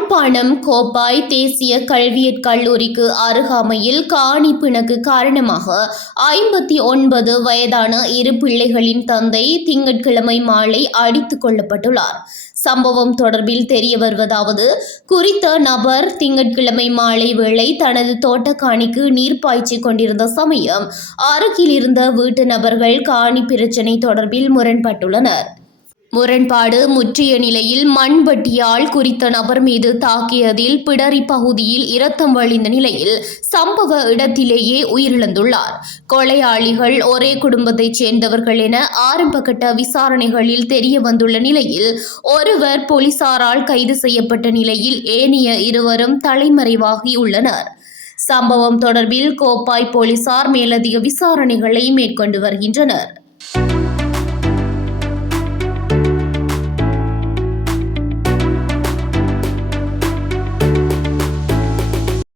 யாழ்ப்பாணம் கோப்பாய் தேசிய கல்வியற் கல்லூரிக்கு அருகாமையில் காணி பிணக்கு காரணமாக 59 வயதான இரு பிள்ளைகளின் தந்தை திங்கட்கிழமை மாலை அடித்துக் கொல்லப்பட்டுள்ளார். சம்பவம் தொடர்பில் தெரிய வருவதாவது, குறித்த நபர் திங்கட்கிழமை மாலை வேளை தனது தோட்டக்காணிக்கு நீர் பாய்ச்சிக் கொண்டிருந்த சமயம் அருகில் இருந்த வீட்டு நபர்கள் காணி பிரச்சினை தொடர்பில் முரண்பட்டுள்ளனர். முரண்பாடு முற்றிய நிலையில் மண்வெட்டியால் குறித்த நபர் மீது தாக்கியதில் பிடரி பகுதியில் இரத்தம் வழிந்த நிலையில் சம்பவ இடத்திலேயே உயிரிழந்துள்ளார். கொலையாளிகள் ஒரே குடும்பத்தைச் சேர்ந்தவர்கள் என ஆரம்பகட்ட விசாரணைகளில் தெரிய வந்துள்ள நிலையில் ஒருவர் போலீசாரால் கைது செய்யப்பட்ட நிலையில் ஏனைய இருவரும் தலைமறைவாகியுள்ளனர். சம்பவம் தொடர்பில் கோப்பாய் போலீசார் மேலதிக விசாரணைகளை மேற்கொண்டு வருகின்றனர்.